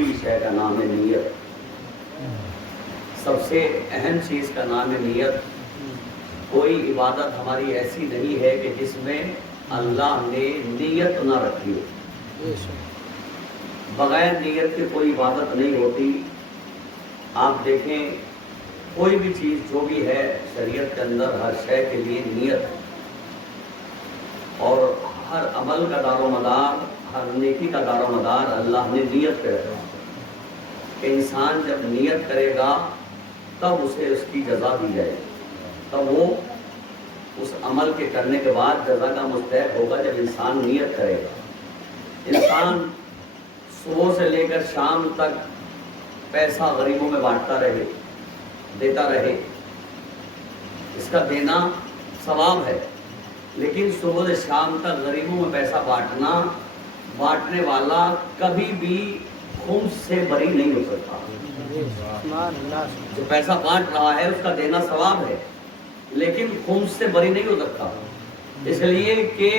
ضروری شے کا نام ہے نیت. سب سے اہم چیز کا نام ہے نیت. کوئی عبادت ہماری ایسی نہیں ہے کہ جس میں اللہ نے نیت نہ رکھی ہو. بغیر نیت کے کوئی عبادت نہیں ہوتی. آپ دیکھیں کوئی بھی چیز جو بھی ہے شریعت کے اندر ہر شے کے لیے نیت ہے، اور ہر عمل کا دار و مدار، ہر نیکی کا دار و مدار اللہ نے نیت پہ رکھا کہ انسان جب نیت کرے گا تب اسے اس کی جزا دی جائے گی، تب وہ اس عمل کے کرنے کے بعد جزا کا مستحق ہوگا جب انسان نیت کرے گا. انسان صبح سے لے کر شام تک پیسہ غریبوں میں بانٹتا رہے، دیتا رہے، اس کا دینا ثواب ہے، لیکن صبح سے شام تک غریبوں میں پیسہ بانٹنے والا کبھی بھی خمس سے بری نہیں ہو سکتا. جو پیسہ بانٹ رہا ہے اس کا دینا ثواب ہے، لیکن خمس سے بری نہیں ہو سکتا، اس لیے کہ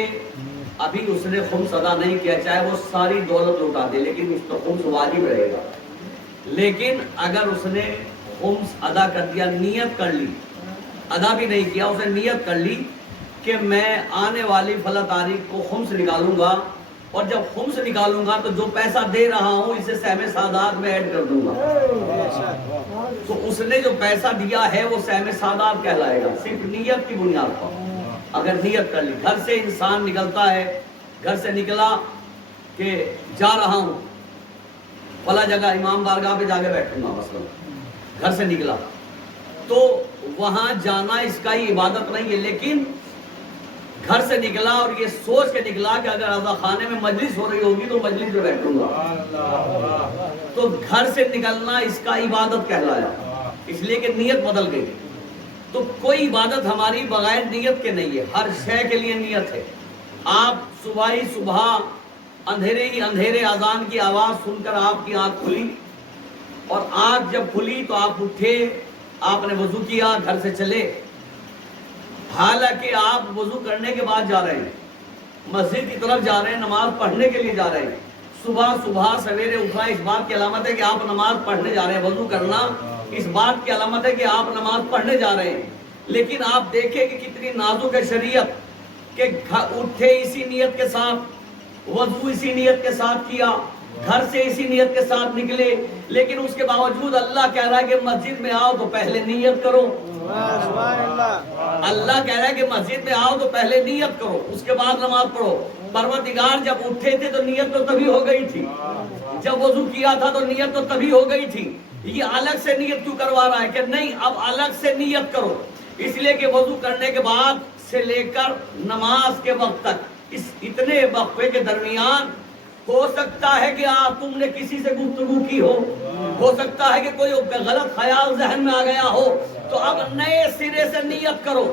ابھی اس نے خمس ادا نہیں کیا، چاہے وہ ساری دولت لوٹا دے لیکن اس کا خمس واجب رہے گا. لیکن اگر اس نے خمس ادا کر دیا، نیت کر لی، ادا بھی نہیں کیا، اس نے نیت کر لی کہ میں آنے والی فلاں تاریخ کو خمس نکالوں گا، اور جب خمس نکالوں گا تو جو پیسہ دے رہا ہوں اسے سہم سعادات میں ایڈ کر دوں گا، تو اس نے جو پیسہ دیا ہے وہ سہم سعادات کہلائے گا، صرف نیت کی بنیاد پر. اگر نیت کر لی، گھر سے انسان نکلتا ہے، گھر سے نکلا کہ جا رہا ہوں فلاں جگہ امام بارگاہ پہ جا کے بیٹھوں گا، مثلا گھر سے نکلا تو وہاں جانا اس کا ہی عبادت نہیں ہے، لیکن گھر سے نکلا اور یہ سوچ کے نکلا کہ اگر رضا خانے میں مجلس ہو رہی ہوگی تو مجلس میں بیٹھوں گا، تو گھر سے نکلنا اس کا عبادت کہلایا، اس لیے کہ نیت بدل گئی. تو کوئی عبادت ہماری بغیر نیت کے نہیں ہے، ہر شے کے لیے نیت ہے. آپ صبح اندھیرے ہی اندھیرے اذان کی آواز سن کر آپ کی آنکھ کھلی، اور آنکھ جب کھلی تو آپ اٹھے، آپ نے وضو کیا، گھر سے چلے، حالانکہ آپ وضو کرنے کے بعد جا رہے ہیں، مسجد کی طرف جا رہے ہیں، نماز پڑھنے کے لیے جا رہے ہیں. صبح سویرے اٹھنا اس بات کی علامت ہے کہ آپ نماز پڑھنے جا رہے ہیں، وضو کرنا اس بات کی علامت ہے کہ آپ نماز پڑھنے جا رہے ہیں. لیکن آپ دیکھیں کہ کتنی نازک ہے شریعت کہ اٹھے اسی نیت کے ساتھ، وضو اسی نیت کے ساتھ کیا، گھر سے اسی نیت کے ساتھ نکلے، لیکن اس کے باوجود اللہ کہہ رہا ہے کہ مسجد میں آؤ تو پہلے نیت کرو. اللہ کہہ رہا ہے کہ مسجد میں آؤ تو پہلے نیت کرو، اس کے بعد نماز پڑھو. پروردگار جب اٹھے تھے تو نیت تو تبھی ہو گئی تھی، جب وضو کیا تھا تو نیت تو تبھی ہو گئی تھی. یہ الگ سے نیت کیوں کروا رہا ہے کہ نہیں اب الگ سے نیت کرو؟ اس لیے کہ وضو کرنے کے بعد سے لے کر نماز کے وقت تک اس اتنے وقفے کے درمیان ہو سکتا ہے کہ تم نے کسی سے گفتگو کی ہو سکتا ہے کہ کوئی غلط خیال ذہن میں آ گیا ہو، تو اب نئے سرے سے نیت کرو.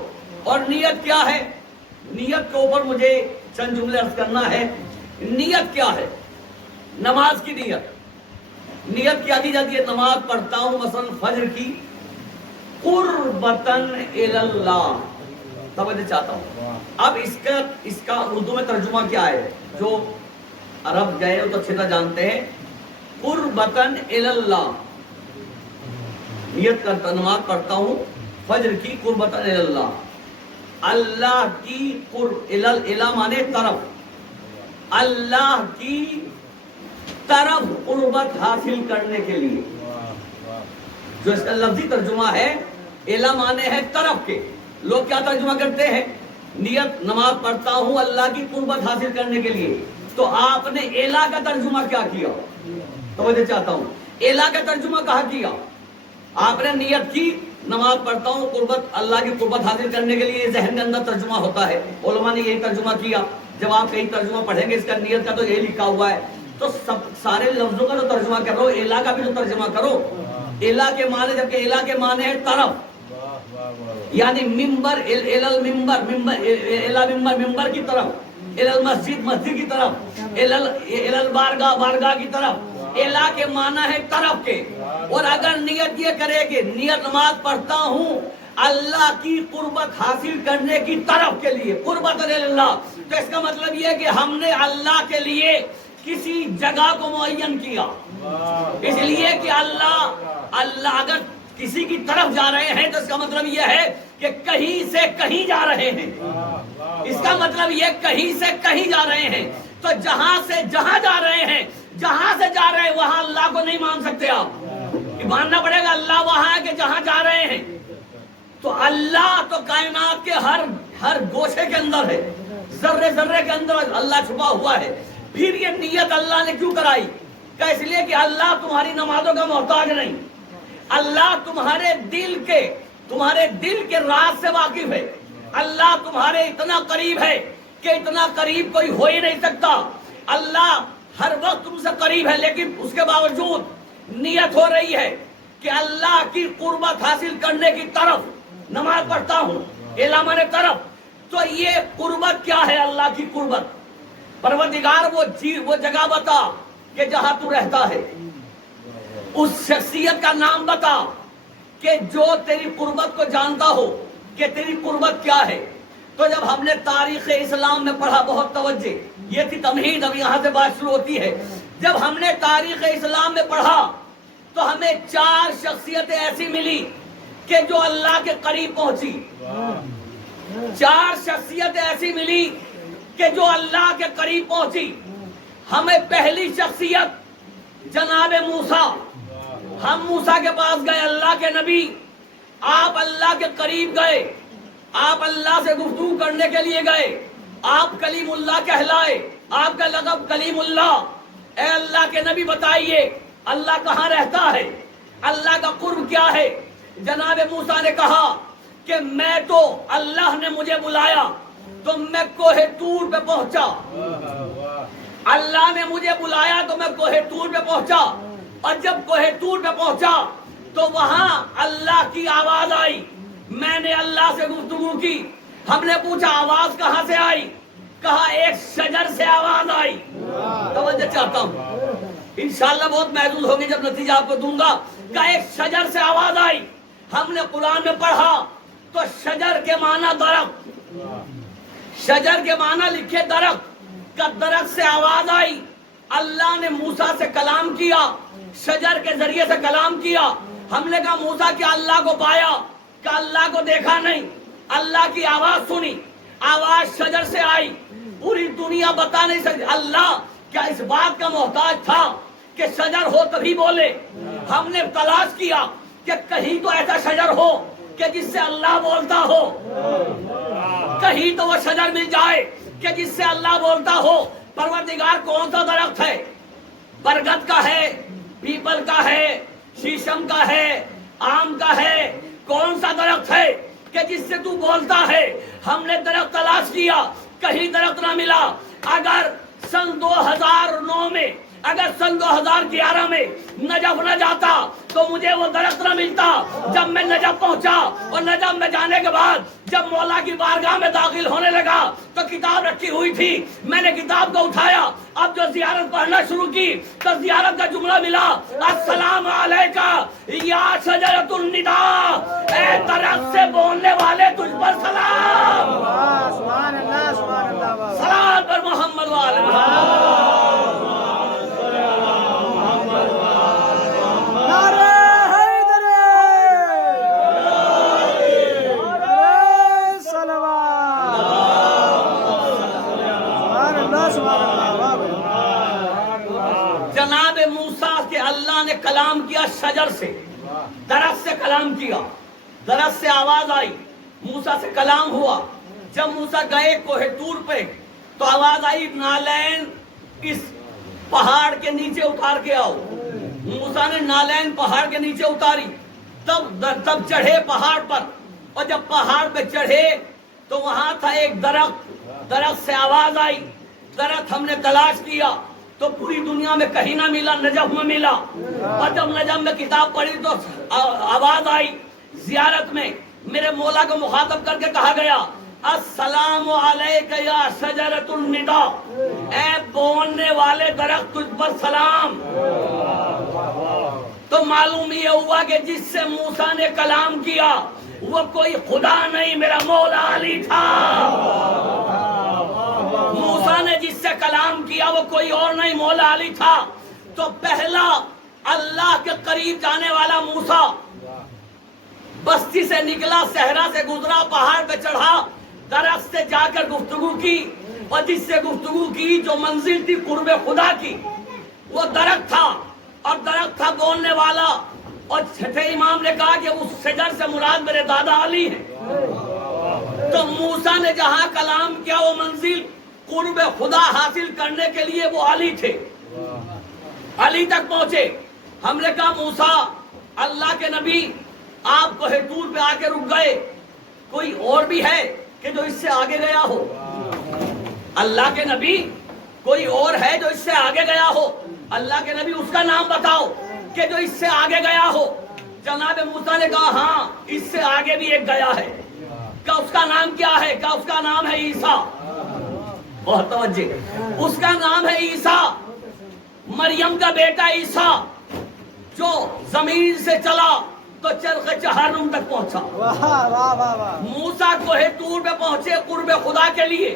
اور نیت کیا ہے؟ نیت کے اوپر مجھے چند جملے عرض کرنا ہے. نیت کیا ہے؟ نماز کی نیت کیا کی جاتی ہے؟ نماز پڑھتا ہوں مثلا فجر کی، قربتاً اللہ، توجہ چاہتا ہوں. اب اس کا اردو میں ترجمہ کیا ہے؟ جو عرب گئے وہ تو اچھی طرح جانتے ہیں. قربتاً اللہ، نیت کرتا نماز پڑھتا ہوں فجر کی، قربتاً اللہ، اللہ کی الہ مانے طرف، اللہ کی طرف قربت حاصل کرنے کے لیے. جو اس کا لفظی ترجمہ ہے، الہ مانے ہے طرف کے. لوگ کیا ترجمہ کرتے ہیں؟ نیت نماز پڑھتا ہوں اللہ کی قربت حاصل کرنے کے لیے. تو آپ نے الہ کا ترجمہ کیا کیا؟ توجہ چاہتا ہوں، الہ کا ترجمہ کہاں کیا؟ آپ نے نیت کی نماز پڑھتا ہوں قربت، اللہ کی قربت حاصل کرنے کے لیے، ذہن کے اندر ترجمہ ہوتا ہے. علماء نے یہی ترجمہ کیا. جب آپ کہیں ترجمہ پڑھیں گے اس کا نیت کا تو یہی لکھا ہوا ہے، تو سارے لفظوں کا تو ترجمہ کرو، الہ کا بھی تو ترجمہ کرو. الہ کے معنی، جبکہ الہ کے معنی ہے طرف، یعنی ممبر، ممبر کی طرف، مسجد کی طرف، بارگاہ کی طرف. الہ کے معنی ہے طرف کے. اور اگر نیت یہ کرے کہ نیت نماز پڑھتا ہوں اللہ کی قربت حاصل کرنے کی طرف کے لیے، قربت اللہ، تو اس کا مطلب یہ ہے کہ ہم نے اللہ کے لیے کسی جگہ کو معین کیا، اس لیے کہ اللہ اگر کسی کی طرف جا رہے ہیں تو اس کا مطلب یہ ہے کہ کہیں سے کہیں جا رہے ہیں، اس کا مطلب یہ کہیں سے کہیں جا رہے ہیں، تو جہاں سے جہاں جا رہے ہیں، جہاں سے جا رہے ہیں وہاں اللہ کو نہیں مان سکتے آپ، ماننا پڑے گا اللہ وہاں ہے کہ جہاں جا رہے ہیں۔ تو اللہ تو کائنات کے ہر گوشے کے اندر ہے، ذرے ذرے کے اندر اللہ چھپا ہوا ہے۔ پھر یہ نیت اللہ نے کیوں کرائی؟ کہ اس لیے کہ اللہ تمہاری نمازوں کا محتاج نہیں، اللہ تمہارے دل کے راز سے واقف ہے، اللہ تمہارے اتنا قریب ہے کہ اتنا قریب کوئی ہو ہی نہیں سکتا، اللہ ہر وقت تم سے قریب ہے، لیکن اس کے باوجود نیت ہو رہی ہے کہ اللہ کی قربت حاصل کرنے کی طرف نماز پڑھتا ہوں، علامہ نے طرف۔ تو یہ قربت کیا ہے؟ اللہ کی قربت، پروردگار وہ جگہ بتا کہ جہاں تو رہتا ہے، اس شخصیت کا نام بتا کہ جو تیری قربت کو جانتا ہو کہ تیری قربت کیا ہے۔ تو جب ہم نے تاریخ اسلام میں پڑھا، بہت توجہ، یہ تھی تمہید، اب یہاں سے بات شروع ہوتی ہے۔ جب ہم نے تاریخ اسلام میں پڑھا تو ہمیں 4 شخصیتیں ایسی ملی کہ جو اللہ کے قریب پہنچی، 4 شخصیتیں ایسی ملی کہ جو اللہ کے قریب پہنچی۔ ہمیں پہلی شخصیت جناب موسیٰ، ہم موسیٰ کے پاس گئے، اللہ کے نبی، آپ اللہ کے قریب گئے، آپ اللہ سے گفتگو کرنے کے لیے گئے، آپ کلیم اللہ کہلائے، آپ کا لقب کلیم اللہ۔ اے اللہ کے نبی بتائیے اللہ کہاں رہتا ہے، اللہ کا قرب کیا ہے؟ جناب موسیٰ نے کہا کہ میں تو اللہ نے مجھے بلایا تو میں کوہ طور پہ پہنچا، اللہ نے مجھے بلایا تو میں کوہ طور پہ پہنچا، اور جب کوہ طور پہ پہنچا تو وہاں اللہ کی آواز آئی، میں نے اللہ سے گفتگو کی، ہم نے پوچھا آواز کہاں سے آئی؟ کہا ایک شجر سے آواز آئی۔ توجہ چاہتا ہوں، انشاءاللہ بہت محظوظ ہوگی جب نتیجہ آپ کو دوں گا۔ کہ ایک شجر سے آواز آئی، ہم نے قرآن میں پڑھا تو شجر کے معنی درخت، شجر کے معنی لکھے درخت، کا درخت سے آواز آئی۔ اللہ نے موسیٰ سے کلام کیا، شجر کے ذریعے سے کلام کیا۔ ہم نے کہا موسیٰ کیا اللہ کو پایا؟ کہ اللہ کو دیکھا نہیں، اللہ کی آواز سنی، آواز شجر سے آئی، پوری دنیا بتا نہیں سکتی۔ اللہ کیا اس بات کا محتاج تھا کہ شجر ہو تبھی بولے؟ ہم نے تلاش کیا کہ کہیں تو ایسا شجر ہو کہ جس سے اللہ بولتا ہو، کہیں تو وہ شجر مل جائے کہ جس سے اللہ بولتا ہو۔ پروردگار کون سا درخت ہے؟ برگد کا ہے، پیپل کا ہے، شیشم کا ہے، آم کا ہے، کون سا درخت ہے کہ جس سے تو بولتا ہے؟ ہم نے درخت تلاش کیا، کہیں درخت نہ ملا۔ اگر سن 2009 میں، اگر سن 2011 میں نجف نہ جاتا تو مجھے وہ درخت نہ ملتا۔ جب میں نجف پہنچا اور نجف میں جانے کے بعد جب مولا کی بارگاہ میں داخل ہونے لگا تو کتاب رکھی ہوئی تھی، میں نے کتاب کو اٹھایا، اب جو زیارت پڑھنا شروع کی تو زیارت کا جملہ ملا، السلام علیکہ یا شجرۃ النداء، اے درخت سے بولنے والے تجھ پر سلام۔ سبحان اللہ، سبحان اللہ، صلوات پر محمد وآل محمد۔ جناب موسیٰ کے اللہ نے کلام کیا شجر سے، درخت سے کلام کیا، درخت سے آواز آئی، موسیٰ سے کلام ہوا۔ جب موسیٰ گئے کوہ طور پہ تو آواز آئی نالین اس پہاڑ کے نیچے اتار کے آؤ۔ موسیٰ نے نالین پہاڑ کے نیچے اتاری، تب چڑھے پہاڑ پر، اور جب پہاڑ پہ چڑھے تو وہاں تھا ایک درخت، درخت سے آواز آئی، درخت ہم نے تلاش کیا تو پوری دنیا میں کہیں نہ ملا، نجف میں ملا۔ اور جب نجف میں کتاب پڑھی تو آواز آئی زیارت میں، میرے مولا کو مخاطب کر کے کہا گیا السلام علیکہ یا شجرۃ النداء، اے بولنے والے درخت تجھ پر سلام۔ تو معلوم یہ ہوا کہ جس سے موسیٰ نے کلام کیا وہ کوئی خدا نہیں، میرا مولا علی تھا۔ موسیٰ نے جس سے سے کلام کیا وہ کوئی اور نہیں مولا علی تھا. تو پہلا اللہ کے قریب جانے والا موسیٰ بستی سے نکلا, صحرا سے گزرا, پہاڑ پہ چڑھا, درخت سے جا کر گفتگو کی, اور جس سے گفتگو کی جو منزل تھی قرب خدا کی, وہ درخت تھا, اور درخت تھا بولنے والا. اور چھٹے امام نے کہا کہ اس شجر سے مراد میرے دادا علی ہیں. تو موسیٰ نے جہاں کلام کیا وہ منزل قرب خدا حاصل کرنے کے لیے وہ علی تھے, علی تک پہنچے. ہم نے کہا موسیٰ اللہ کے نبی آپ کوہ طور پہ آ کے رک گئے, کوئی اور بھی ہے کہ جو اس سے آگے گیا ہو؟ اللہ کے نبی کوئی اور ہے جو اس سے آگے گیا ہو؟ اللہ کے نبی اس کا نام بتاؤ کہ جو اس سے آگے گیا ہو. جناب موسیٰ نے کہا ہاں اس سے آگے بھی ایک گیا ہے. کیا اس کا نام کیا ہے؟ کیا اس کا نام ہے عیسیٰ. بہت توجہ, اس کا نام ہے عیسیٰ, مریم کا بیٹا عیسیٰ, جو زمین سے چلا تو چرخ چہارم تک پہنچا. موسیٰ کوہ طور پہ پہنچے قرب خدا کے لیے,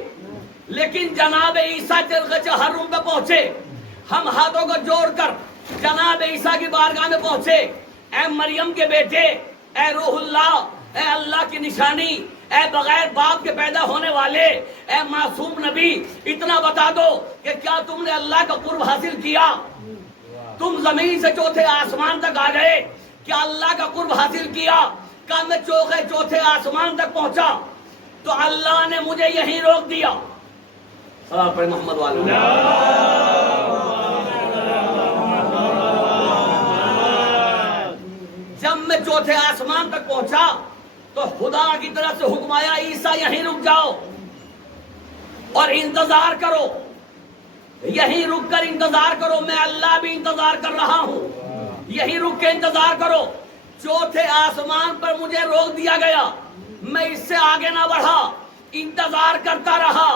لیکن جناب عیسیٰ چرخ چہارم پہ پہنچے. ہم ہاتھوں کو جوڑ کر جناب عیسیٰ کی بارگاہ میں پہنچے. اے مریم کے بیٹے, اے روح اللہ, اے اللہ کی نشانی, اے بغیر باپ کے پیدا ہونے والے, اے معصوم نبی, اتنا بتا دو کہ کیا تم نے اللہ کا قرب حاصل کیا؟ تم زمین سے چوتھے آسمان تک آ گئے, کیا اللہ کا قرب حاصل کیا؟ کیا میں چوتھے آسمان تک پہنچا؟ تو اللہ نے مجھے یہیں روک دیا. صلی پر محمد والے, جب میں چوتھے آسمان تک پہنچا تو خدا کی طرف سے حکم آیا عیسیٰ یہیں رک جاؤ اور انتظار کرو, یہیں رک کر انتظار کرو, میں اللہ بھی انتظار کر رہا ہوں, یہیں رک کے انتظار کرو. چوتھے آسمان پر مجھے روک دیا گیا, میں اس سے آگے نہ بڑھا, انتظار کرتا رہا,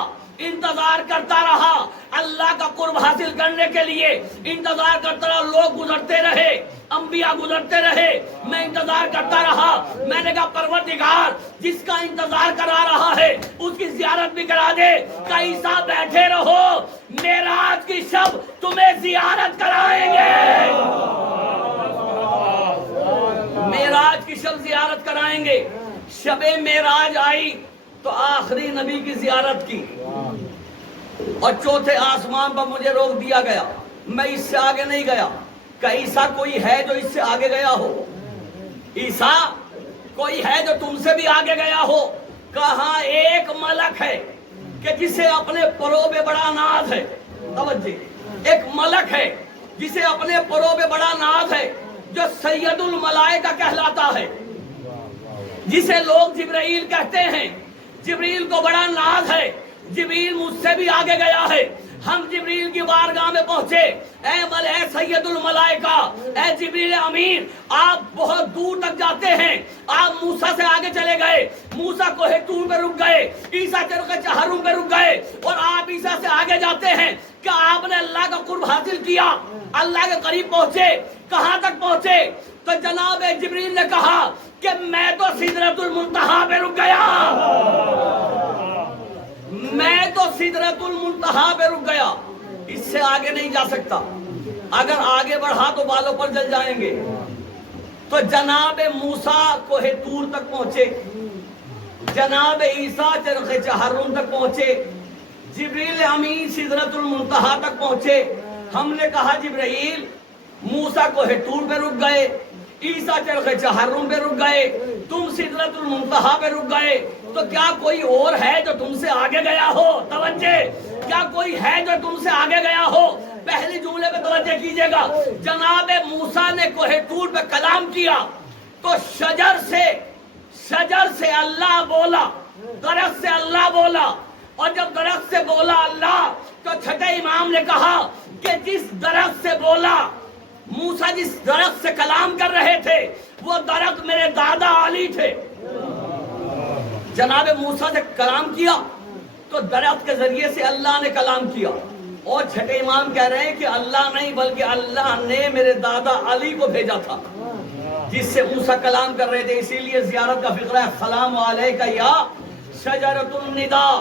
انتظار کرتا رہا اللہ کا قرب حاصل کرنے کے لیے, انتظار کرتا رہا. لوگ گزرتے رہے, انبیاء گزرتے رہے, میں انتظار کرتا رہا. میں نے کہا پروردگار جس کا انتظار کرا رہا ہے اس کی زیارت بھی کرا دے. کہ عیسیٰ بیٹھے رہو, معراج کی شب تمہیں زیارت کرائیں گے, معراج کی شب زیارت کرائیں گے. شب معراج آئی تو آخری نبی کی زیارت کی, اور چوتھے آسمان پر مجھے روک دیا گیا, میں اس سے آگے نہیں گیا. کہ عیسیٰ کوئی ہے جو اس سے آگے گیا ہو؟ عیسیٰ کوئی ہے جو تم سے بھی آگے گیا ہو؟ کہاں ایک ملک ہے کہ جسے اپنے پرو پہ بڑا ناز ہے. توجہ, ایک ملک ہے جسے اپنے پرو پہ بڑا ناز ہے, جو سید الملائکہ کہلاتا ہے, جسے لوگ جبرائیل کہتے ہیں. جبریل کو بڑا ناز ہے, جبریل مجھ سے بھی آگے گیا ہے. ہم جبریل کی بارگاہ میں پہنچے, اے سید الملائکہ, اے جبریل امین, آپ بہت دور تک جاتے ہیں, آپ موسیٰ سے آگے چلے گئے, موسیٰ کوہ طور پہ رک گئے, عیسیٰ چرخ چہارم پہ رک گئے, اور آپ عیسیٰ سے آگے جاتے ہیں. کیا آپ نے اللہ کا قرب حاصل کیا؟ اللہ کے قریب پہنچے. کہاں تک پہنچے؟ تو جناب جبریل نے کہا کہ میں تو سدرۃ المنتہا پہ رک گیا, میں تو سدرۃ المنتہا پہ رک گیا, اس سے آگے نہیں جا سکتا. اگر آگے بڑھا تو بالوں پر جل جائیں گے. تو جناب موسیٰ کوہ طور تک پہنچے, جناب عیسیٰ چرخ چہارم تک پہنچے, جبریل امین سدرۃ المنتہا تک پہنچے. ہم نے کہا جبرائیل موسیٰ کوہ طور پہ رک گئے, عیسیٰ چرخ چہارم پہ رک گئے, تم سدرۃ المنتہا پہ رک گئے, تو کیا کوئی اور ہے جو تم سے آگے گیا ہو؟ توجہ, کیا کوئی ہے جو تم سے آگے گیا ہو؟ پہلی جملے پہ توجہ کیجئے گا. جناب موسیٰ نے کوہ طور پہ کلام کیا تو شجر سے اللہ بولا, درخت سے اللہ بولا, اور جب درخت سے بولا اللہ تو چھٹے امام نے کہا کہ جس درخت سے بولا موسیٰ, جس درخت سے کلام کر رہے تھے وہ درخت میرے دادا علی تھے. جناب موسیٰ سے کلام کیا تو درخت کے ذریعے سے اللہ نے کلام کیا. اور چھٹے امام کہہ رہے ہیں کہ اللہ نہیں بلکہ اللہ نے میرے دادا علی کو بھیجا تھا جس سے موسیٰ کلام کر رہے تھے. اسی لیے زیارت کا فقرہ ہے, سلام علیکہ یا شجرۃ النداء,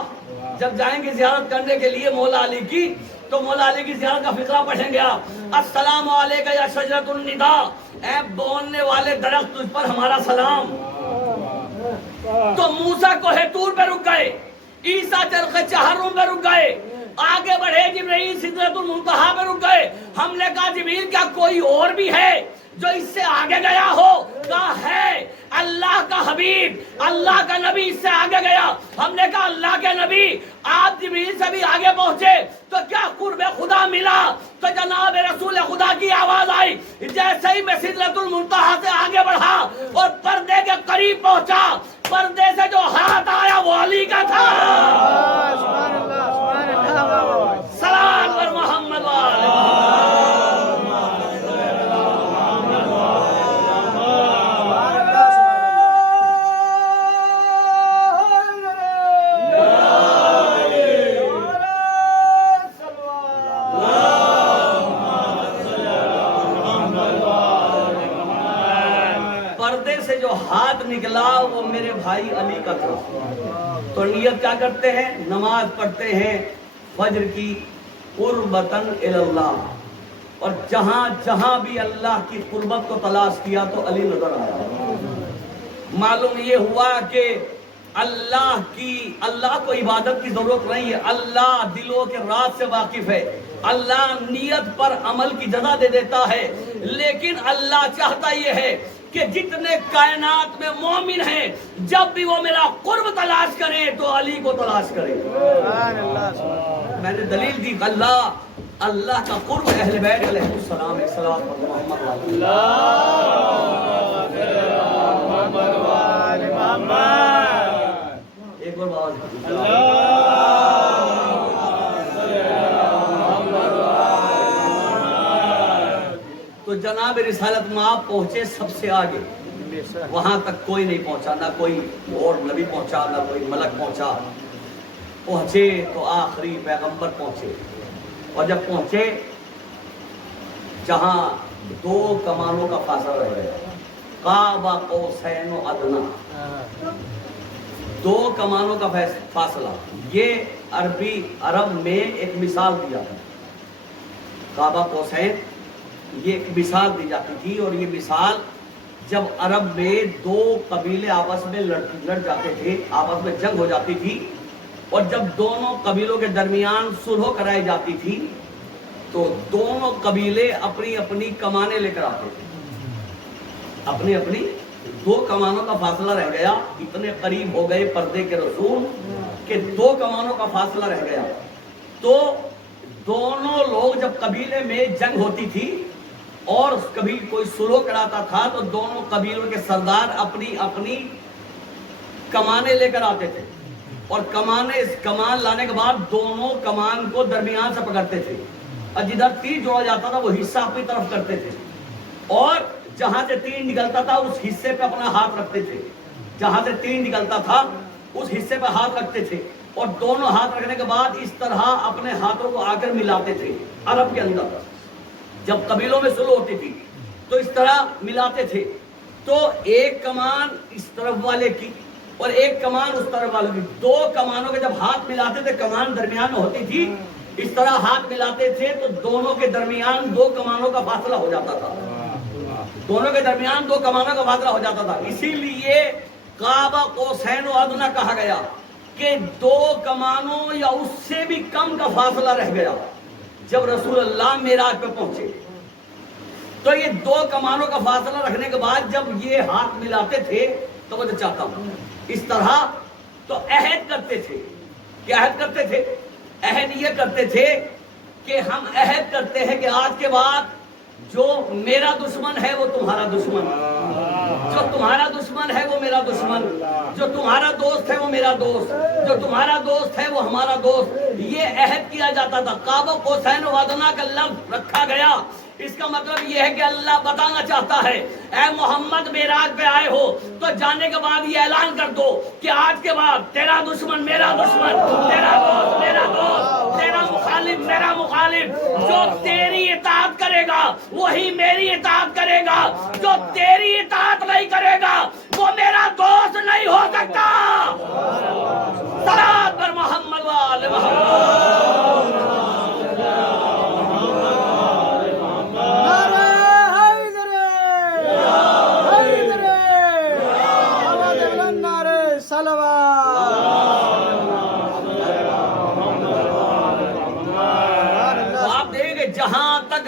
جب جائیں گے زیارت کرنے کے لیے مولا علی کی تو مولا علی کی زیارت کا فقرہ پڑھیں گے آپ. السلام علیکم یا شجرۃ النداء، اے بولنے والے درخت تجھ پر ہمارا سلام. تو موسیٰ کوہ طور پہ رک گئے، عیسیٰ چرخ چہروں پہ رک گئے، آگے بڑھے جبرائیل سدرۃ المنتہا پہ رک گئے. ہم نے کہا جبرائیل کیا کوئی اور بھی ہے جو اس سے آگے گیا ہو؟ کہا ہے، اللہ کا حبیب، اللہ کا نبی اس سے آگے گیا. ہم نے کہا اللہ کے نبی آپ جبرائیل سے بھی آگے پہنچے تو کیا قرب خدا ملا؟ تو جناب رسول خدا کی آواز آئی. جیسے ہی میں سدرۃ المنتہا سے آگے بڑھا اور پردے کے قریب پہنچا، پردے سے جو ہاتھ آیا وہ علی کا تھا. سبحان اللہ سبحان اللہ. سلام پر محمد والے پردے سے جو ہاتھ نکلا وہ میرے بھائی علی کا تھا. تو نیت کیا کرتے ہیں؟ نماز پڑھتے ہیں فجر کی قربتاً اللہ، اور جہاں جہاں بھی اللہ کی قربت کو تلاش کیا تو علی نظر آیا. معلوم یہ ہوا کہ اللہ کو عبادت کی ضرورت نہیں ہے، اللہ دلوں کے راز سے واقف ہے. اللہ نیت پر عمل کی جزا دے دیتا ہے، لیکن اللہ چاہتا یہ ہے کہ جتنے کائنات میں مومن ہیں جب بھی وہ میرا قرب تلاش کریں تو علی کو تلاش کریں. سبحان اللہ سبحان میں نے دلیل دی، اللہ کا قرب اہل بیت علیہ السلام صلوات محمد ایک اور بات. تو جناب رسالت میں آپ پہنچے سب سے آگے، وہاں تک کوئی نہیں پہنچا، نہ کوئی اور نبی پہنچا، نہ کوئی ملک پہنچا. پہنچے تو آخری پیغمبر پہنچے، اور جب پہنچے جہاں 2 کمانوں کا فاصلہ رہ گیا، قاب قوسین و ادنیٰ، 2 کمانوں کا فاصلہ. یہ عرب میں ایک مثال دی جاتی، قاب قوسین یہ ایک مثال دی جاتی تھی. اور یہ مثال جب عرب میں 2 قبیلے آپس میں لڑ جاتے تھے، آپس میں جنگ ہو جاتی تھی، اور جب دونوں قبیلوں کے درمیان صلح کرائی جاتی تھی تو دونوں قبیلے اپنی اپنی کمانیں لے کر آتے تھے. اپنی 2 کمانوں کا فاصلہ رہ گیا، اتنے قریب ہو گئے پردے کے رسول کہ 2 کمانوں کا فاصلہ رہ گیا. تو دونوں لوگ جب قبیلے میں جنگ ہوتی تھی اور کبھی کوئی صلح کراتا تھا تو دونوں قبیلوں کے سردار اپنی کمانیں لے کر آتے تھے، اور کمان لانے کے بعد دونوں کمان کو درمیان سے پکڑتے تھے، اور جدھر تیر جوڑا جاتا تھا وہ حصہ اپنی طرف کرتے تھے، اور جہاں سے تیر نکلتا تھا اس حصے پہ اپنا ہاتھ رکھتے تھے. جہاں سے تیر نکلتا تھا اس حصے پہ ہاتھ رکھتے تھے، اور دونوں ہاتھ رکھنے کے بعد اس طرح اپنے ہاتھوں کو آ کر ملاتے تھے. عرب کے اندر جب قبیلوں میں شروع ہوتی تھی تو اس طرح ملاتے تھے. تو ایک کمان اس طرف والے کی اور ایک کمان اس طرف والے کی، 2 کمانوں کے جب ہاتھ ملاتے تھے کمان درمیان میں ہوتی تھی، اس طرح ہاتھ ملاتے تھے تو دونوں کے درمیان 2 کمانوں کا فاصلہ ہو جاتا تھا. دونوں کے درمیان 2 کمانوں کا فاصلہ ہو جاتا تھا. اسی لیے قاب قوسین و ادنیٰ کہا گیا کہ 2 کمانوں یا اس سے بھی کم کا فاصلہ رہ گیا. جب رسول اللہ معراج پہ پہنچے تو یہ 2 کمانوں کا فاصلہ رکھنے کے بعد جب یہ ہاتھ ملاتے تھے تو وہ چاہتا ہوں اس طرح تو عہد کرتے تھے. کیا عہد کرتے تھے؟ عہد یہ کرتے تھے کہ ہم عہد کرتے ہیں کہ آج کے بعد جو میرا دشمن ہے وہ تمہارا دشمن، جو تمہارا دشمن ہے وہ میرا دشمن، جو تمہارا دوست ہے وہ میرا دوست، جو تمہارا دوست ہے وہ ہمارا دوست. یہ عہد کیا جاتا تھا. قاب قوسین و ادنیٰ کا لفظ رکھا گیا. اس کا مطلب یہ ہے کہ اللہ بتانا چاہتا ہے اے محمد معراج پہ آئے ہو تو جانے کے بعد یہ اعلان کر دو کہ آج کے بعد تیرا دشمن میرا دشمن، تیرا دوست میرا دوست، تیرا مخالف میرا مخالف. جو تیری اطاعت کرے گا وہی میری اطاعت کرے گا، جو تیری اطاعت نہیں کرے گا وہ میرا دوست نہیں ہو سکتا. صلوات پر محمد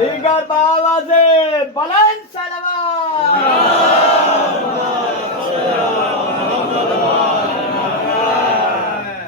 دیگر باوازے بلند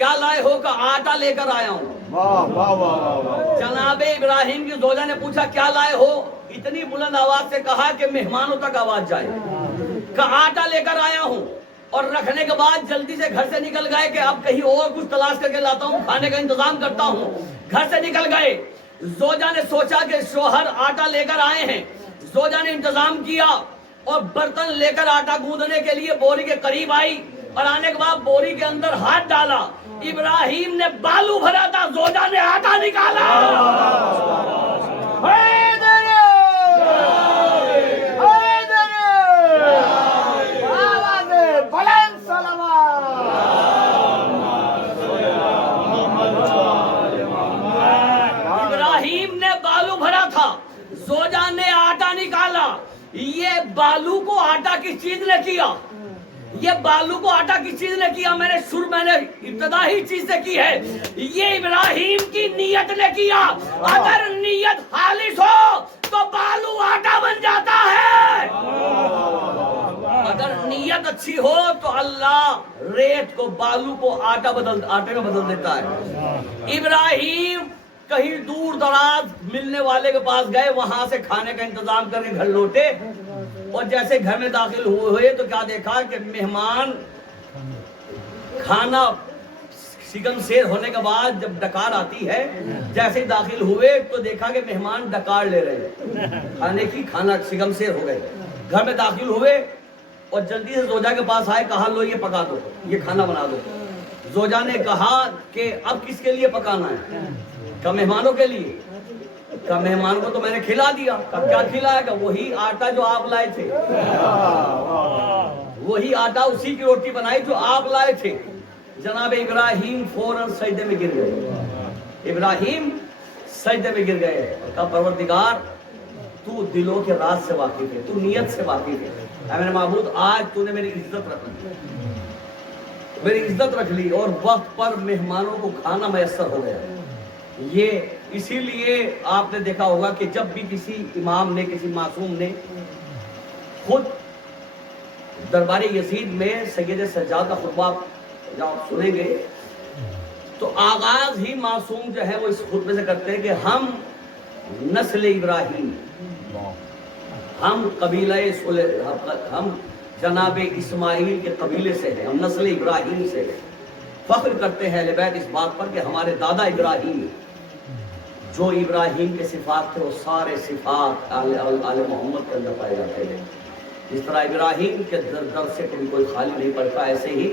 کیا لائے ہو؟ کہ آٹا لے کر آیا ہوں۔ واہ واہ واہ واہ۔ جناب ابراہیم کی زوجہ نے پوچھا کیا لائے ہو؟ اتنی بلند آواز سے کہا کہ مہمانوں تک آواز جائے، کہ آٹا لے کر آیا ہوں۔ اور رکھنے کے بعد جلدی سے گھر سے نکل گئے کہ اب کہیں اور کچھ تلاش کر کے لاتا ہوں، کھانے کا انتظام کرتا ہوں۔ گھر سے نکل گئے۔ زوجہ نے سوچا کہ شوہر آٹا لے کر آئے ہیں، زوجہ نے انتظام کیا اور برتن لے کر آٹا گوندنے کے لیے بوری کے قریب آئی، اور آنے کے بعد بوری کے اندر ہاتھ ڈالا۔ ابراہیم نے بالو بھرا تھا، زوجہ نے آٹا نکالا۔ بلند سلامات۔ ابراہیم نے بالو بھرا تھا، زوجہ نے آٹا نکالا۔ یہ بالو کو آٹا کس چیز نے کیا؟ یہ بالو کو آٹا کس چیز نے کیا؟ میں نے ابتدا ہی چیز سے کی ہے، یہ ابراہیم کی نیت نے کیا۔ اگر نیت خالص ہو تو بالو آٹا بن جاتا ہے، اگر نیت اچھی ہو تو اللہ ریت کو، بالو کو آٹے میں بدل دیتا ہے۔ ابراہیم کہیں دور دراز ملنے والے کے پاس گئے، وہاں سے کھانے کا انتظام کر کے گھر لوٹے، اور جیسے گھر میں داخل ہوئے تو کیا دیکھا کہ مہمان کھانا شکم سیر ہونے کے بعد جب ڈکار آتی ہے، جیسے ہی داخل ہوئے تو دیکھا کہ مہمان ڈکار لے رہے ہیں کھانے کی، کھانا شکم سیر ہو گئے۔ گھر میں داخل ہوئے اور جلدی سے زوجہ کے پاس آئے، کہا لو یہ پکا دو، یہ کھانا بنا دو۔ زوجہ نے کہا کہ اب کس کے لیے پکانا ہے؟ کہ مہمانوں کے لیے۔ کہ مہمان کو تو میں نے کھلا دیا۔ کہ کیا کھلایا؟ کہ وہی آٹا جو آپ لائے تھے، وہی آٹا، اسی کی روٹی بنائی جو آپ لائے تھے۔ جناب ابراہیم فوراً سجدے میں گر گئے، ابراہیم سجدے میں گر گئے۔ کہ پروردگار تو دلوں کے راز سے واقف ہے، تو نیت سے واقف ہے، اے میرے معبود آج تو نے میری عزت رکھ لی، میری عزت رکھ لی، اور وقت پر مہمانوں کو کھانا میسر ہو گیا۔ یہ اسی لیے آپ نے دیکھا ہوگا کہ جب بھی کسی امام نے، کسی معصوم نے خود دربار یزید میں سید سجاد کا خطبہ جب آپ سنیں گے تو آغاز ہی معصوم جو ہے وہ اس خطبے سے کرتے ہیں کہ ہم نسل ابراہیم، ہم قبیلہ ہم جناب اسماعیل کے قبیلے سے ہیں، ہم نسل ابراہیم سے ہیں۔ فخر کرتے ہیں اہل بیت اس بات پر کہ ہمارے دادا ابراہیم، جو ابراہیم کے صفات تھے وہ سارے صفات آل محمد کے اندر پائے جاتے ہیں۔ جس طرح ابراہیم کے در سے کبھی کوئی خالی نہیں پڑتا، ایسے ہی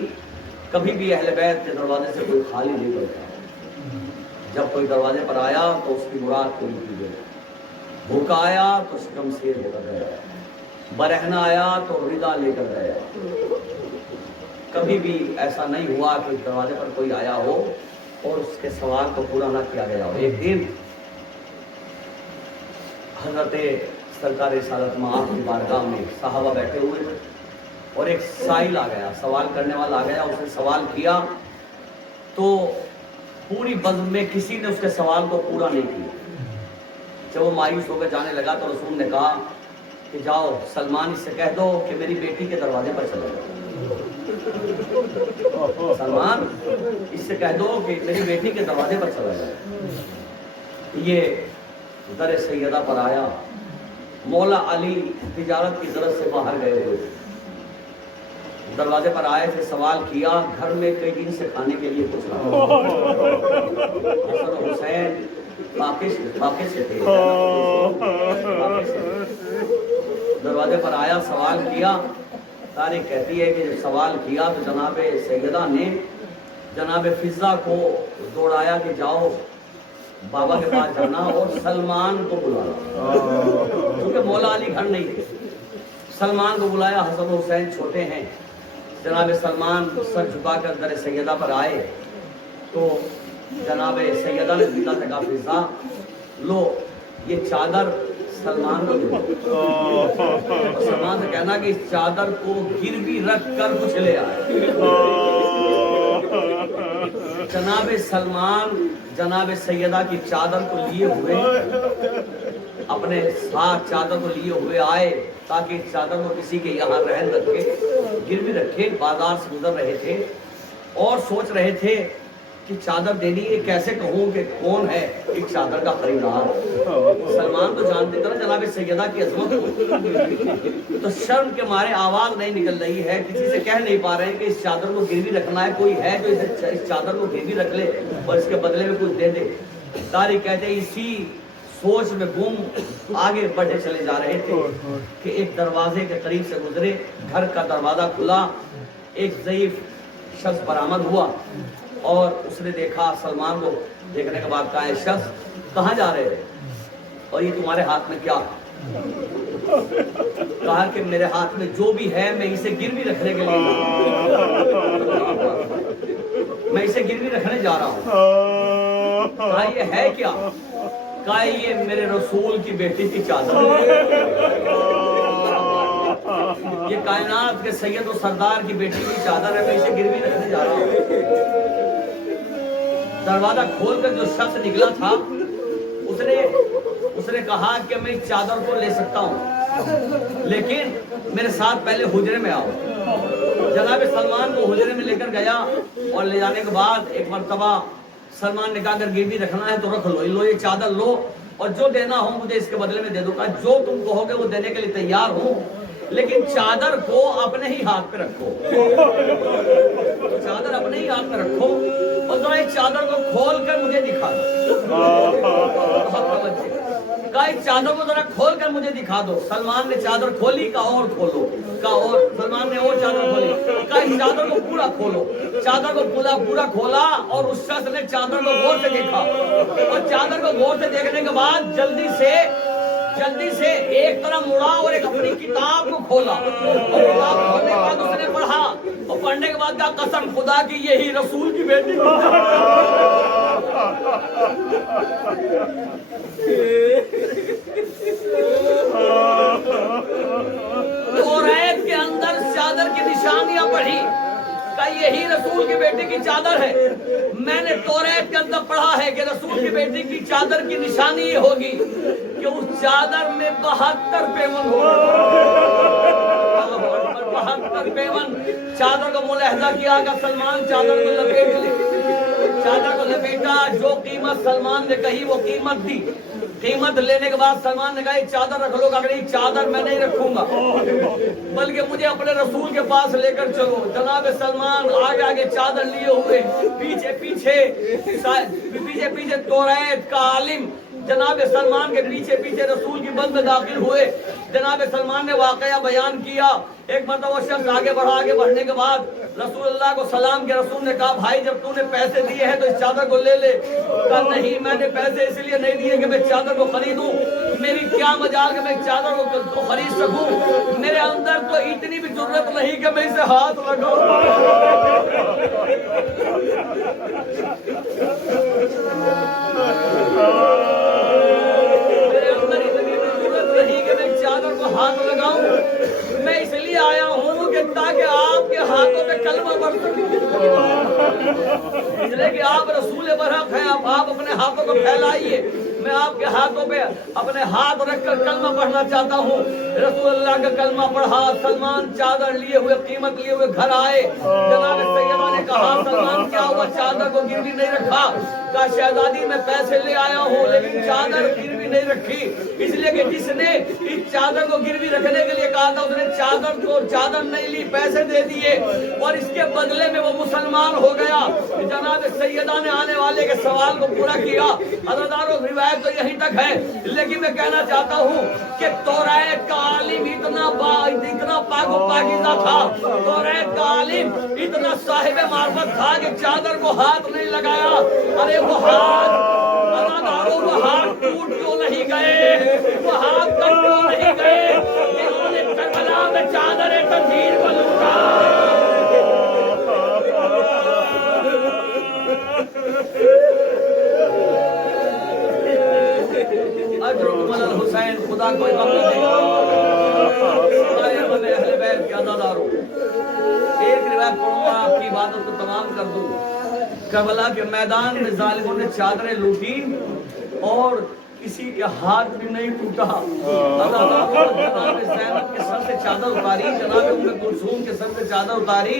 کبھی بھی اہل بیت کے دروازے سے کوئی خالی نہیں پڑتا۔ جب کوئی دروازے پر آیا تو اس کی مراد پوری کی گئی، بھوکا آیا تو شکم سیر ہو کر گیا، برہنہ آیا تو رضا لے کر گیا۔ کبھی بھی ایسا نہیں ہوا کہ دروازے پر کوئی آیا ہو اور اس کے سوال کو پورا نہ کیا گیا ہو۔ ایک دن حضرت سرکار رسالت مآب کی بارگاہ میں صحابہ بیٹھے ہوئے تھے اور ایک سائل آ گیا، سوال کرنے والا آ گیا، اس نے سوال کیا تو پوری بزم میں کسی نے اس کے سوال کو پورا نہیں کیا۔ جب وہ مایوس ہو کر جانے لگا تو رسول نے کہا کہ جاؤ سلمان اس سے کہہ دو کہ میری بیٹی کے دروازے پر چلا جاؤ۔ سلمان اس سے کہہ دو کہ میری بیٹی کے دروازے پر چلا جائے۔ یہ در سیدہ پر آیا، مولا علی تجارت کی غرض سے باہر گئے ہوئے، دروازے پر آئے تھے، سوال کیا، گھر میں کئی دن سے کھانے کے لیے کچھ نہ، حسن و حسین پاکش سے تھے، دروازے پر آیا، سوال کیا۔ تاریخ کہتی ہے کہ جب سوال کیا تو جناب سیدہ نے جناب فضہ کو دوڑایا کہ جاؤ بابا کے پاس جانا اور سلمان کو بلانا، کیونکہ مولا علی گھر نہیں تھے۔ سلمان کو بلایا، حسن و حسین چھوٹے ہیں، جناب سلمان سر جھکا کر در سیدہ پر آئے تو جناب سیدہ نے فضہ سے کہا فضہ لو یہ چادر سلمان کو دے، سلمان سے کہنا کہ اس چادر کو گروی رکھ کر کچھ لے آئے۔ جناب سلمان جناب سیدہ کی چادر کو لیے ہوئے، اپنے ساتھ چادر کو لیے ہوئے آئے تاکہ چادر کو کسی کے یہاں رہن رکھے، گروی رکھے۔ بازار سے گزر رہے تھے اور سوچ رہے تھے کہ چادر دینی ہے، کیسے کہوں کہ کون ہے ایک چادر کا خریدار؟ سلمان تو جانتے تھے نا جناب سیدہ کی عظمت کو، تو شرم کے مارے آواز نہیں نکل رہی ہے، کسی سے کہہ نہیں پا رہے ہیں کہ اس چادر کو گروی رکھنا ہے، کوئی ہے جو اس چادر کو گروی رکھ لے اور اس کے بدلے میں کچھ دے دے۔ داری کہتے ہیں اسی سوچ میں گم آگے بڑھے چلے جا رہے تھے کہ ایک دروازے کے قریب سے گزرے، گھر کا دروازہ کھلا، ایک ضعیف شخص برآمد ہوا اور اس نے دیکھا سلمان کو، دیکھنے کے بعد کہا ہے شخص کہاں جا رہے ہیں اور یہ تمہارے ہاتھ میں کیا؟ کہا کہ میرے ہاتھ میں جو بھی ہے میں اسے گروی رکھنے کے لیے میں اسے گروی رکھنے جا رہا ہوں۔ کہا یہ ہے کیا؟ کہا یہ میرے رسول کی بیٹی کی چادر ہے، یہ کائنات کے سید و سردار کی بیٹی کی چادر ہے، میں اسے گروی رکھنے جا رہا ہوں۔ دروازہ کھول کر جو شخص نکلا تھا اس نے کہا کہ میں اس چادر کو لے سکتا ہوں لیکن میرے ساتھ پہلے حجرے میں آؤ۔ جناب سلمان کو حجرے میں لے کر گیا اور لے جانے کے بعد ایک مرتبہ سلمان نے کہا اگر گروی رکھنا ہے تو رکھ لو، یہ چادر لو اور جو دینا ہو مجھے اس کے بدلے میں دے دو۔ کہا جو تم کہو گے وہ دینے کے لیے تیار ہوں لیکن چادر کو اپنے ہی ہاتھ پہ رکھو، چادر اپنے ہی ہاتھ پہ رکھو اور ذرا اس چادر کو کھول کر مجھے دکھا دو۔ کہا اس چادر کو ذرا کھول کر مجھے دکھا دو۔ سلمان نے چادر کھولی، کہا اور کھولو، کہا اور سلمان نے اور چادر کھولی، کہا اس چادر کو پورا کھولو۔ چادر کو پورا کھولا اور اس شخص نے چادر کو غور سے دیکھا اور چادر کو غور سے دیکھنے کے بعد جلدی سے ایک طرف مڑا اور ایک اپنی کتاب کو کھولا اور کتاب کھولنے کے بعد اس نے پڑھا اور پڑھنے کے بعد کہا قسم خدا کی یہی رسول کی بیٹی توریت کے اندر چادر کی نشانیاں پڑھی کہ یہی رسول کی بیٹی کی چادر ہے۔ میں نے توریت کے اندر پڑھا ہے کہ رسول کی بیٹی کی چادر کی نشانی یہ ہوگی کہ اس چادر میں 72 پیون ہو، 72 پیون۔ چادر کو ملاحظہ کیا کہ سلمان چادر کو لپیٹ لے، چادر کو لپیٹا، جو قیمت سلمان نے کہی وہ قیمت دی۔ قیمت لینے کے بعد سلمان نے کہا یہ چادر رکھ لو، اگر یہ چادر میں نہیں رکھوں گا بلکہ مجھے اپنے رسول کے پاس لے کر چلو۔ جناب سلمان آگے چادر لیے ہوئے پیچھے توریت کا عالم جناب سلمان کے پیچھے رسول کی بند میں داخل ہوئے۔ جناب سلمان نے واقعہ بیان کیا۔ ایک مرتبہ وہ شخص آگے بڑھنے کے بعد رسول اللہ کو سلام کیا۔ رسول نے کہا بھائی جب تو نے پیسے دیے ہیں تو اس چادر کو لے لے۔ کہا نہیں میں نے پیسے اس لیے نہیں دیے کہ میں چادر کو خریدوں، میری کیا مجال کہ میں چادر کو خرید سکوں، میرے اندر تو اتنی بھی ضرورت نہیں کہ میں اسے ہاتھ لگاؤں۔ میرے اندر اتنی بھی ضرورت نہیں کہ میں چادر کو ہاتھ لگاؤں، میں اس لیے آیا ہوں کہ تاکہ آپ کے ہاتھوں پہ کلمہ پڑھ سکے، اس لیے کہ آپ رسول برحق ہیں، آپ اپنے ہاتھوں کو پھیلائیے، میں آپ کے ہاتھوں پہ اپنے ہاتھ رکھ کر کلمہ پڑھنا چاہتا ہوں۔ رسول اللہ کا کلمہ پڑھا، سلمان چادر لیے ہوئے قیمت لیے ہوئے گھر آئے۔ جناب سیدہ نے کہا سلمان کیا ہوا، چادر کو گروی نہیں رکھا؟ کہا شہزادی میں پیسے لے آیا ہوں لیکن چادر گروی نہیں رکھی، اس لیے کہ جس نے اس چادر کو گروی رکھنے کے لیے کہا تھا اس نے چادر نہیں لی، پیسے دے دیے اور اس کے بدلے میں وہ مسلمان ہو گیا۔ جناب سیدہ نے آنے والے کے سوال کو پورا کیا۔ حضرتارو روایت تو یہیں تک ہے لیکن میں کہنا چاہتا ہوں کہ توریت کا عالم اتنا پاک و پاکیزہ تھا، توریت کا عالم اتنا صاحب معرفت تھا کہ چادر کو ہاتھ نہیں لگایا۔ ارے وہ ہاتھ ٹوٹ کیوں نہیں گئے، وہ ہاتھ کٹ کیوں نہیں گئے، انہوں نے کربلا میں چادر تنظیر کو لوٹا۔ اجرکم علی الحسین، خدا کوئی غم نہ دے۔ اہل بیت کے عزادارو، ایک روایت پڑھوں گا آپ کی عبادت کو تمام کر دوں۔ کربلا کے میدان میں ظالموں نے چادریں لوٹی اور کسی کے ہاتھ بھی نہیں ٹوٹا۔ جناب زینب کے سر سے چادر اتاری، جناب ام کلثوم کے سر سے چادر اتاری،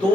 2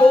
2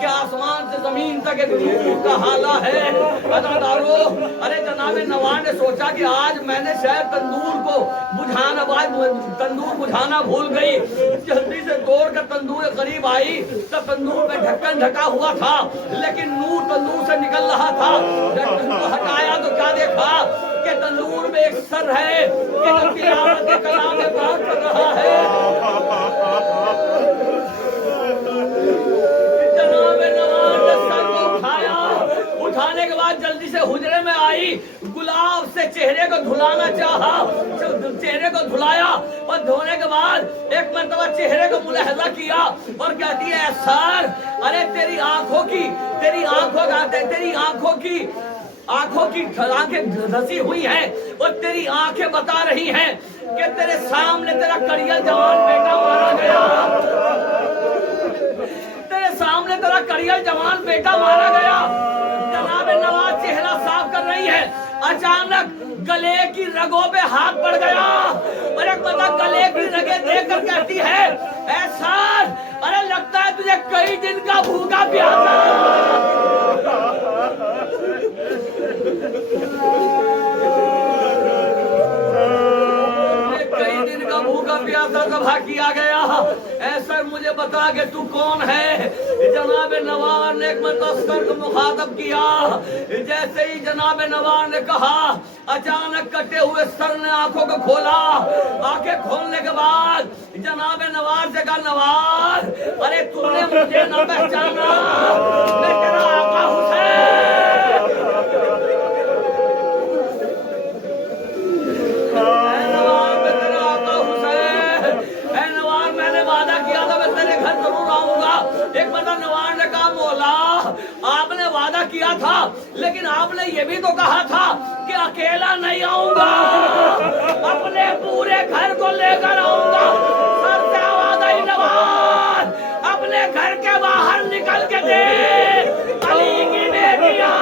کہ آسمان سے زمین تک ایک نور کا حالہ ہے ادادارو ارے جناب نواب نے سوچا کہ آج میں نے شاید تندور کو تندور بجھانا بھول گئی جلدی سے دوڑ کر تندور قریب آئی تو تندور میں ڈھکن ڈھکا ہوا تھا لیکن نور تندور سے نکل رہا تھا جب تندور ہٹایا تو کیا دیکھا کہ تندور میں ایک سر ہے کہ جو تلاوت کلام پاک کر رہا ہے جناب نواز نے سر کو اٹھایا اٹھانے کے بعد جلدی سے حجرے میں آئی گلاب سے چہرے کو دھلانا چاہا چہرے کو دھلایا اور دھونے کے بعد ایک مرتبہ چہرے کو ملاحظہ کیا اور کہتی ہے سر ارے تیری آنکھوں کی آنکھیں دھسی ہوئی ہیں اور تیری آنکھیں بتا رہی ہیں کہ تیرے سامنے تیرا کڑیل جوان بیٹا مارا گیا تیرے سامنے تیرا کڑیل جوان بیٹا مارا گیا جناب نواز چہرہ صاف کر رہی ہے اچانک گلے کی رگوں پہ ہاتھ پڑ گیا اور ایک بندہ گلے کی رگیں دیکھ کر کہتی ہے اے سر ارے لگتا ہے تجھے کئی دن کا بھوکا پیاسا کئی دن کا بھوکا پیاسا ذبح کیا گیا اے سر مجھے بتا کہ تو کون ہے جناب نواب نے ایک مرتبہ سر کو مخاطب کیا جیسے ہی جناب نواب نے کہا اچانک کٹے ہوئے سر نے آنکھوں کو کھولا آنکھیں کھولنے کے بعد جناب نواز سے کہا نواز ارے تو نے مجھے نہ پہچانا میں تیرا آقا حسین اے نواز میں تیرا آقا حسین اے نواز میں نے وعدہ کیا تھا میں تیرے گھر ضرور آؤں گا ایک بندہ نواز نے کہا مولا آپ نے وعدہ کیا تھا لیکن آپ نے یہ بھی تو کہا تھا کہ اکیلا نہیں آؤں گا اپنے پورے گھر کو لے کر آؤں گا سر سے آواز آئی نواز اپنے گھر کے باہر نکل کے دیکھ علی کی بیٹیاں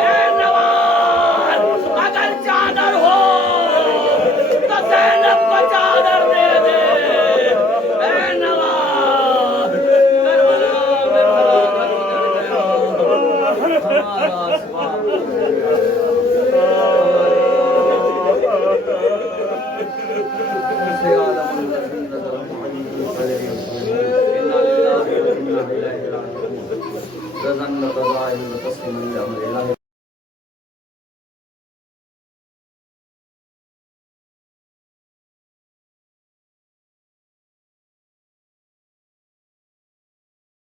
اے نواز اگر چادر ہو تو زینب کو چادر دے دے اے نواز کربلا میں ہمارا سوال رضا